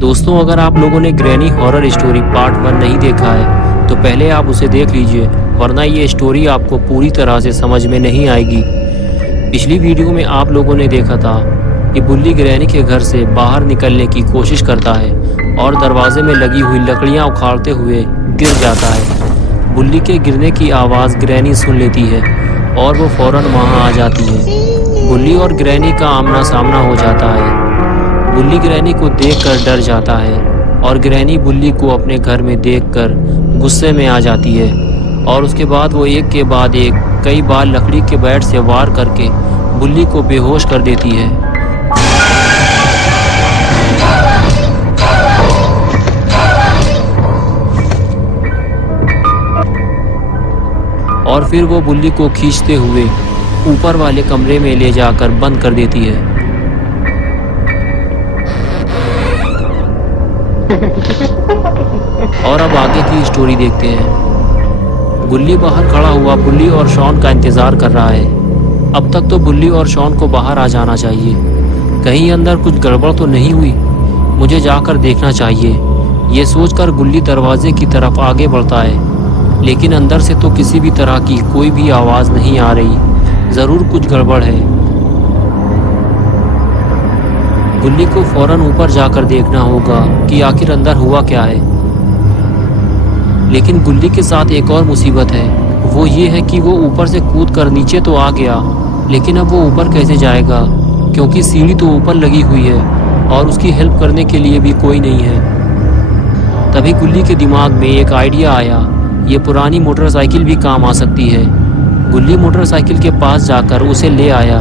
दोस्तों, अगर आप लोगों ने ग्रैनी हॉरर स्टोरी पार्ट 1 नहीं देखा है तो पहले आप उसे देख लीजिए, वरना ये स्टोरी आपको पूरी तरह से समझ में नहीं आएगी। पिछली वीडियो में आप लोगों ने देखा था कि बुल्ली ग्रैनी के घर से बाहर निकलने की कोशिश करता है और दरवाजे में लगी हुई लकड़ियां उखाड़ते हुए गिर जाता है। बुल्ली के गिरने की आवाज़ ग्रैनी सुन लेती है और वो फौरन वहां आ जाती है। बुल्ली और ग्रैनी का आमना सामना हो जाता है। बुल्ली ग्रैनी को देखकर डर जाता है और ग्रैनी बुल्ली को अपने घर में देखकर गुस्से में आ जाती है और उसके बाद वो एक के बाद एक कई बार लकड़ी के बैट से वार करके बुल्ली को बेहोश कर देती है। और फिर वो बुल्ली को खींचते हुए ऊपर वाले कमरे में ले जाकर बंद कर देती है। और अब आगे की स्टोरी देखते हैं। बुल्ली बाहर खड़ा हुआ बुल्ली और शॉन का इंतजार कर रहा है। अब तक तो बुल्ली और शॉन को बाहर आ जाना चाहिए। कहीं अंदर कुछ गड़बड़ तो नहीं हुई, मुझे जाकर देखना चाहिए। ये सोचकर बुल्ली दरवाजे की तरफ आगे बढ़ता है, लेकिन अंदर से तो किसी भी तरह की कोई भी आवाज़ नहीं आ रही। ज़रूर कुछ गड़बड़ है। बुल्ली को फौरन ऊपर जाकर देखना होगा कि आखिर अंदर हुआ क्या है। लेकिन बुल्ली के साथ एक और मुसीबत है, वो ये है कि वो ऊपर से कूद कर नीचे तो आ गया, लेकिन अब वो ऊपर कैसे जाएगा, क्योंकि सीढ़ी तो ऊपर लगी हुई है और उसकी हेल्प करने के लिए भी कोई नहीं है। तभी बुल्ली के दिमाग में एक आइडिया आया, ये पुरानी मोटरसाइकिल भी काम आ सकती है। बुल्ली मोटरसाइकिल के पास जाकर उसे ले आया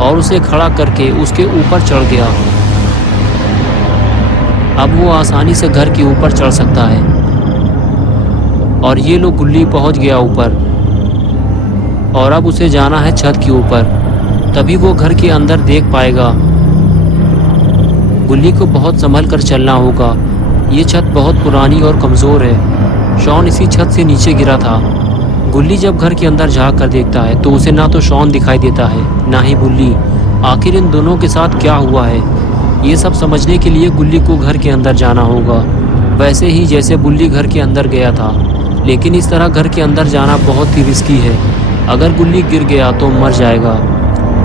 और उसे खड़ा करके उसके ऊपर चढ़ गया। अब वो आसानी से घर के ऊपर चढ़ सकता है। और ये लो बुल्ली पहुंच गया ऊपर और अब उसे जाना है छत के ऊपर, तभी वो घर के अंदर देख पाएगा। बुल्ली को बहुत संभल कर चलना होगा, ये छत बहुत पुरानी और कमज़ोर है। शॉन इसी छत से नीचे गिरा था। बुल्ली जब घर के अंदर झाँक कर देखता है तो उसे ना तो शॉन दिखाई देता है ना ही बुल्ली। आखिर इन दोनों के साथ क्या हुआ है, ये सब समझने के लिए बुल्ली को घर के अंदर जाना होगा, वैसे ही जैसे बुल्ली घर के अंदर गया था। लेकिन इस तरह घर के अंदर जाना बहुत ही रिस्की है। अगर बुल्ली गिर गया तो मर जाएगा।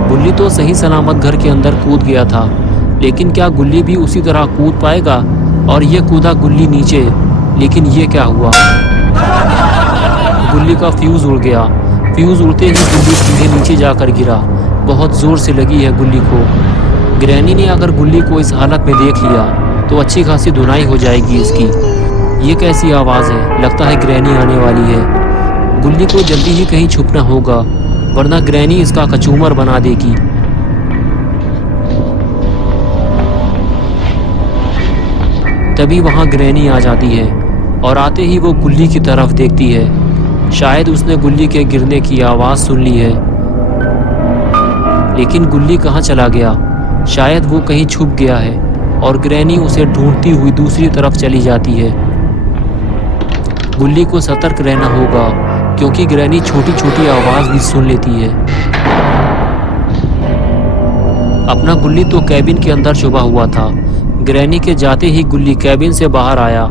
बुल्ली तो सही सलामत घर के अंदर कूद गया था, लेकिन क्या गुल्ली भी उसी तरह कूद पाएगा? और ये कूदा गुल्ली नीचे, लेकिन ये क्या हुआ? गुल्ली का फ्यूज़ उड़ गया। फ्यूज़ उड़ते ही गुल्ली सीधे नीचे जाकर गिरा। बहुत ज़ोर से लगी है गुल्ली को। ग्रैनी ने अगर गुल्ली को इस हालत में देख लिया तो अच्छी खासी धुनाई हो जाएगी इसकी। ये कैसी आवाज़ है? लगता है ग्रैनी आने वाली है। गुल्ली को जल्दी ही कहीं छुपना होगा, वरना ग्रैनी इसका कचूमर बना देगी। तभी वहाँ ग्रैनी आ जाती है और आते ही वो गुल्ली की तरफ देखती है। शायद उसने गुल्ली के गिरने की आवाज़ सुन ली है, लेकिन गुल्ली कहाँ चला गया? शायद वो कहीं छुप गया है और ग्रैनी उसे ढूंढती हुई दूसरी तरफ चली जाती है। गुल्ली को सतर्क रहना होगा, क्योंकि ग्रैनी छोटी छोटी आवाज़ भी सुन लेती है। अपना गुल्ली तो कैबिन के अंदर छुपा हुआ था। ग्रैनी के जाते ही गुल्ली कैबिन से बाहर आया,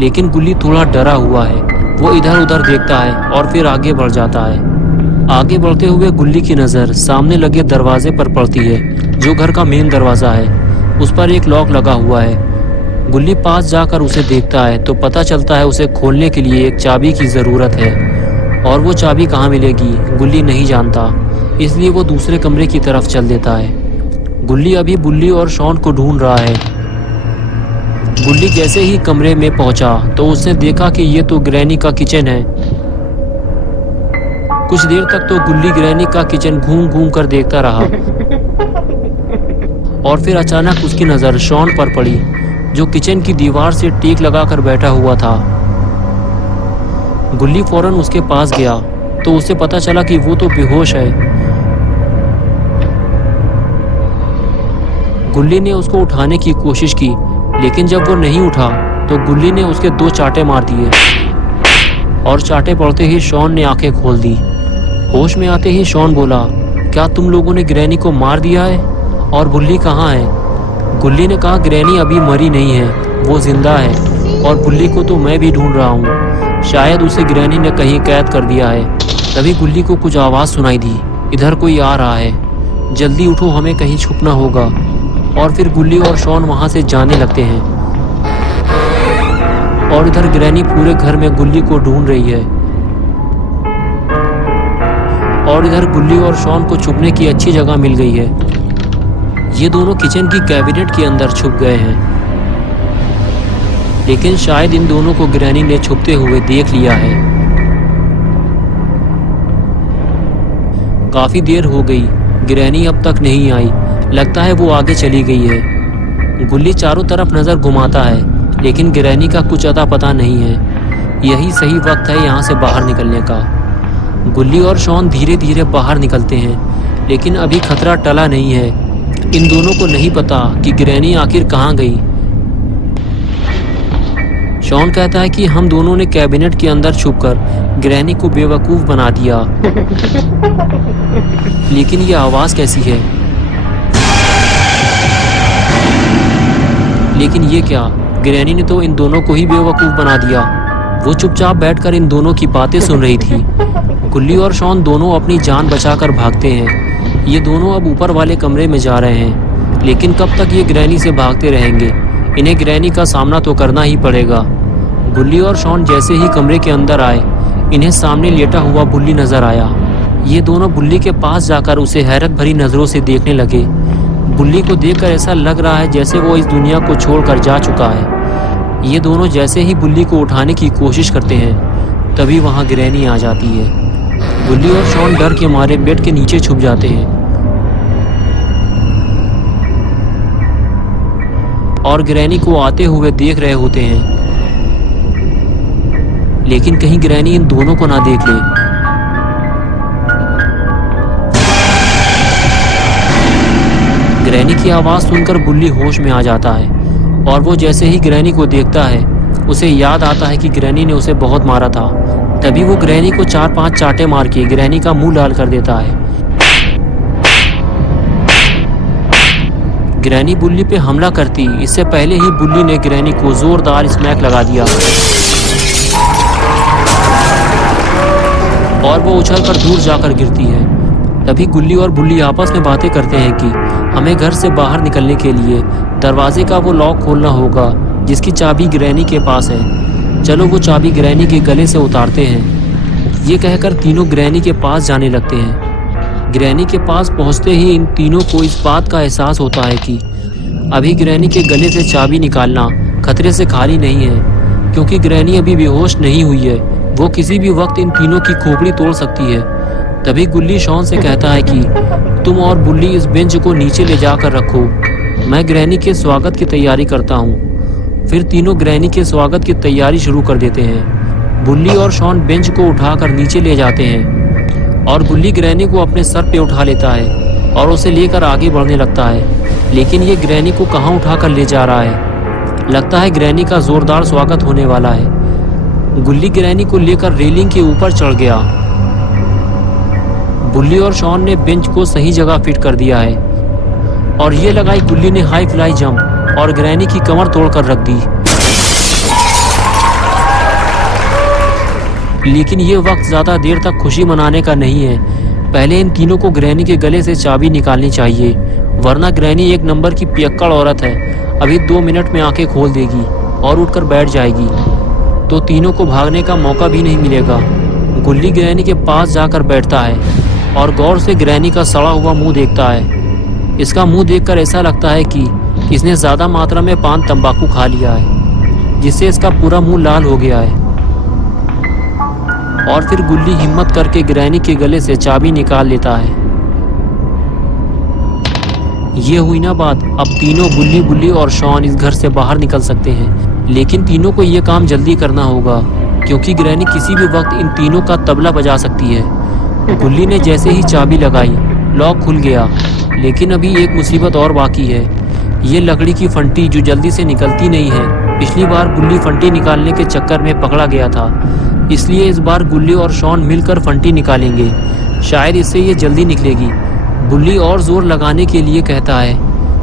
लेकिन गुल्ली थोड़ा डरा हुआ है। वो इधर उधर देखता है और फिर आगे बढ़ जाता है। आगे बढ़ते हुए गुल्ली की नज़र सामने लगे दरवाजे पर पड़ती है, जो घर का मेन दरवाज़ा है। उस पर एक लॉक लगा हुआ है। गुल्ली पास जाकर उसे देखता है तो पता चलता है उसे खोलने के लिए एक चाबी की ज़रूरत है, और वो चाबी कहाँ मिलेगी गुल्ली नहीं जानता, इसलिए वो दूसरे कमरे की तरफ चल देता है। गुल्ली अभी बुल्ली और शॉन को ढूंढ रहा है। गुल्ली जैसे ही कमरे में पहुंचा तो उसने देखा कि ये तो ग्रैनी का किचन है। कुछ देर तक तो गुल्ली ग्रैनी का किचन घूम घूम कर देखता रहा, और फिर अचानक उसकी नज़र शॉन पर पड़ी, जो किचन की दीवार से टीक लगाकर बैठा हुआ था। गुल्ली फौरन उसके पास गया तो उसे पता चला कि वो तो बेहोश है। गुल्ली ने उसको उठाने की कोशिश की, लेकिन जब वो नहीं उठा तो गुल्ली ने उसके 2 चांटे मार दिए, और चांटे पड़ते ही शॉन ने आंखें खोल दी। होश में आते ही शॉन बोला, क्या तुम लोगों ने ग्रैनी को मार दिया है? और बुल्ली कहाँ है? गुल्ली ने कहा, ग्रैनी अभी मरी नहीं है, वो जिंदा है और बुल्ली को तो मैं भी ढूंढ रहा हूँ। शायद उसे ग्रैनी ने कहीं कैद कर दिया है। तभी गुल्ली को कुछ आवाज़ सुनाई दी, इधर कोई आ रहा है, जल्दी उठो, हमें कहीं छुपना होगा। और फिर गुल्ली और शॉन वहाँ से जाने लगते हैं और इधर ग्रैनी पूरे घर में गुल्ली को ढूंढ रही है। और इधर गुल्ली और शॉन को छुपने की अच्छी जगह मिल गई है। ये दोनों किचन की कैबिनेट के अंदर छुप गए हैं, लेकिन शायद इन दोनों को ग्रैनी ने छुपते हुए देख लिया है। काफी देर हो गई, ग्रैनी अब तक नहीं आई। लगता है वो आगे चली गई है। गुल्ली चारों तरफ नजर घुमाता है, लेकिन ग्रैनी का कुछ अता पता नहीं है। यही सही वक्त है यहाँ से बाहर निकलने का। गुल्ली और शॉन धीरे धीरे बाहर निकलते हैं, लेकिन अभी खतरा टला नहीं है। इन दोनों को नहीं पता कि ग्रैनी आखिर कहाँ गई। शॉन कहता है कि हम दोनों ने कैबिनेट के अंदर छुपकर ग्रैनी को बेवकूफ बना दिया। लेकिन ये आवाज कैसी है? लेकिन ये क्या? ग्रैनी ने तो इन दोनों को ही बेवकूफ बना दिया। वो चुपचाप बैठकर इन दोनों की बातें सुन रही थी। गुल्ली और शॉन दोनों अपनी जान बचाकर भागते हैं। ये दोनों अब ऊपर वाले कमरे में जा रहे हैं, लेकिन कब तक ये ग्रैनी से भागते रहेंगे? इन्हें ग्रैनी का सामना तो करना ही पड़ेगा। गुल्ली और शॉन जैसे ही कमरे के अंदर आए, इन्हें सामने लेटा हुआ बुल्ली नजर आया। ये दोनों बुल्ली के पास जाकर उसे हैरत भरी नजरों से देखने लगे। बुल्ली को देखकर ऐसा लग रहा है जैसे वो इस दुनिया को छोड़कर जा चुका है। ये दोनों जैसे ही बुल्ली को उठाने की कोशिश करते हैं, तभी वहां ग्रैनी आ जाती है। गुल्ली और शॉन डर के मारे बेड के नीचे छुप जाते हैं और ग्रैनी को आते हुए देख रहे होते हैं, लेकिन कहीं ग्रैनी इन दोनों को ना देख ले। ग्रैनी की आवाज सुनकर बुल्ली होश में आ जाता है और वो जैसे ही ग्रैनी को देखता है, उसे याद आता है कि ग्रैनी ने उसे बहुत मारा था। तभी वो ग्रैनी को 4-5 चाटे मार के ग्रैनी का मुंह लाल कर देता है। ग्रैनी बुल्ली पे हमला करती इससे पहले ही बुल्ली ने ग्रैनी को जोरदार स्मैक लगा दिया और वो उछलकर दूर जाकर गिरती है। तभी गुल्ली और बुल्ली आपस में बातें करते हैं कि हमें घर से बाहर निकलने के लिए दरवाजे का वो लॉक खोलना होगा जिसकी चाबी ग्रैनी के पास है। चलो वो चाबी ग्रैनी के गले से उतारते हैं। ये कहकर तीनों ग्रैनी के पास जाने लगते हैं। ग्रैनी के पास पहुंचते ही इन तीनों को इस बात का एहसास होता है कि अभी ग्रैनी के गले से चाबी निकालना खतरे से खाली नहीं है, क्योंकि ग्रैनी अभी बेहोश नहीं हुई है। वो किसी भी वक्त इन तीनों की खोपड़ी तोड़ सकती है। तभी गुल्ली शॉन से कहता है कि तुम और बुल्ली इस बेंच को नीचे ले जाकर रखो, मैं ग्रैनी के स्वागत की तैयारी करता हूँ। फिर तीनों ग्रैनी के स्वागत की तैयारी शुरू कर देते हैं। बुल्ली और शॉन बेंच को उठाकर नीचे ले जाते हैं और बुल्ली ग्रैनी को अपने सर पे उठा लेता है और उसे लेकर आगे बढ़ने लगता है। लेकिन ये ग्रैनी को कहाँ उठाकर ले जा रहा है? लगता है ग्रैनी का जोरदार स्वागत होने वाला है। गुल्ली ग्रैनी को लेकर रेलिंग के ऊपर चढ़ गया। बुल्ली और शॉन ने बेंच को सही जगह फिट कर दिया है और ये लगाई गुल्ली ने हाई फ्लाई जंप और ग्रैनी की कमर तोड़कर रख दी। लेकिन ये वक्त ज्यादा देर तक खुशी मनाने का नहीं है। पहले इन तीनों को ग्रैनी के गले से चाबी निकालनी चाहिए, वरना ग्रैनी एक नंबर की पियक्कड़ औरत है। अभी 2 मिनट में आंखें खोल देगी और उठकर बैठ जाएगी, तो तीनों को भागने का मौका भी नहीं मिलेगा। गुल्ली ग्रैनी के पास जाकर बैठता है और गौर से ग्रैनी का सड़ा हुआ मुंह देखता है। इसका मुंह देखकर ऐसा लगता है कि इसने ज्यादा मात्रा में पान तंबाकू खा लिया है, जिससे इसका पूरा मुंह लाल हो गया है। और फिर गुल्ली हिम्मत करके ग्रैनी के गले से चाबी निकाल लेता है। ये हुई ना बात। अब तीनों बुल्ली और शॉन इस घर से बाहर निकल सकते हैं, लेकिन तीनों को ये काम जल्दी करना होगा, क्योंकि ग्रैनी किसी भी वक्त इन तीनों का तबला बजा सकती है। गुल्ली ने जैसे ही चाबी लगाई, लॉक खुल गया। लेकिन अभी एक मुसीबत और बाकी है, ये लकड़ी की फंटी जो जल्दी से निकलती नहीं है। पिछली बार गुल्ली फंटी निकालने के चक्कर में पकड़ा गया था, इसलिए इस बार गुल्ली और शॉन मिलकर फंटी निकालेंगे। शायद इससे ये जल्दी निकलेगी। गुल्ली और जोर लगाने के लिए कहता है,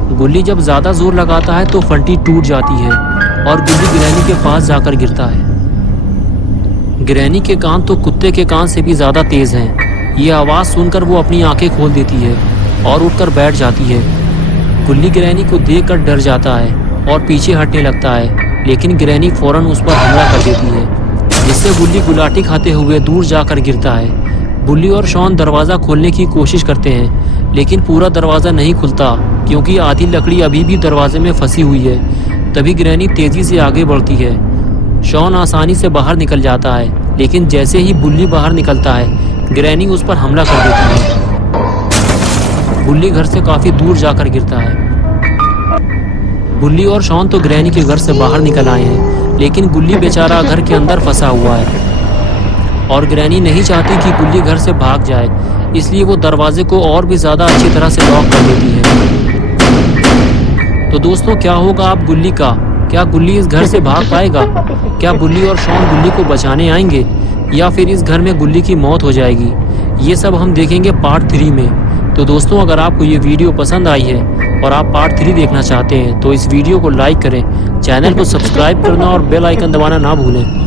गुल्ली जब ज़्यादा जोर लगाता है तो फंटी टूट जाती है और गुल्ली ग्रैनी के पास जाकर गिरता है। ग्रैनी के कान तो कुत्ते के कान से भी ज़्यादा तेज़ हैं। ये आवाज़ सुनकर वो अपनी आंखें खोल देती है और उठकर बैठ जाती है। गुल्ली ग्रैनी को देखकर डर जाता है और पीछे हटने लगता है, लेकिन ग्रैनी फौरन उस पर हमला कर देती है, जिससे गुल्ली गुलाटी खाते हुए दूर जाकर गिरता है। बुल्ली और शॉन दरवाज़ा खोलने की कोशिश करते हैं, लेकिन पूरा दरवाज़ा नहीं खुलता क्योंकि आधी लकड़ी अभी भी दरवाजे में फंसी हुई है। तभी ग्रैनी तेज़ी से आगे बढ़ती है। शॉन आसानी से बाहर निकल जाता है, लेकिन जैसे ही बुल्ली बाहर निकलता है ग्रैनी उस पर हमला कर देती है। बुल्ली घर से काफ़ी दूर जाकर गिरता है। बुल्ली और शॉन तो ग्रैनी के घर से बाहर निकल आए हैं, लेकिन गुल्ली बेचारा घर के अंदर फंसा हुआ है और ग्रैनी नहीं चाहती कि गुल्ली घर से भाग जाए, इसलिए वो दरवाजे को और भी ज़्यादा अच्छी तरह से लॉक कर देती है। तो दोस्तों, क्या होगा अब गुल्ली का? क्या गुल्ली इस घर से भाग पाएगा? क्या बुल्ली और शॉन गुल्ली को बचाने आएंगे या फिर इस घर में गुल्ली की मौत हो जाएगी? ये सब हम देखेंगे पार्ट 3 में। तो दोस्तों, अगर आपको ये वीडियो पसंद आई है और आप पार्ट 3 देखना चाहते हैं तो इस वीडियो को लाइक करें, चैनल को सब्सक्राइब करना और बेल आइकन दबाना ना भूलें।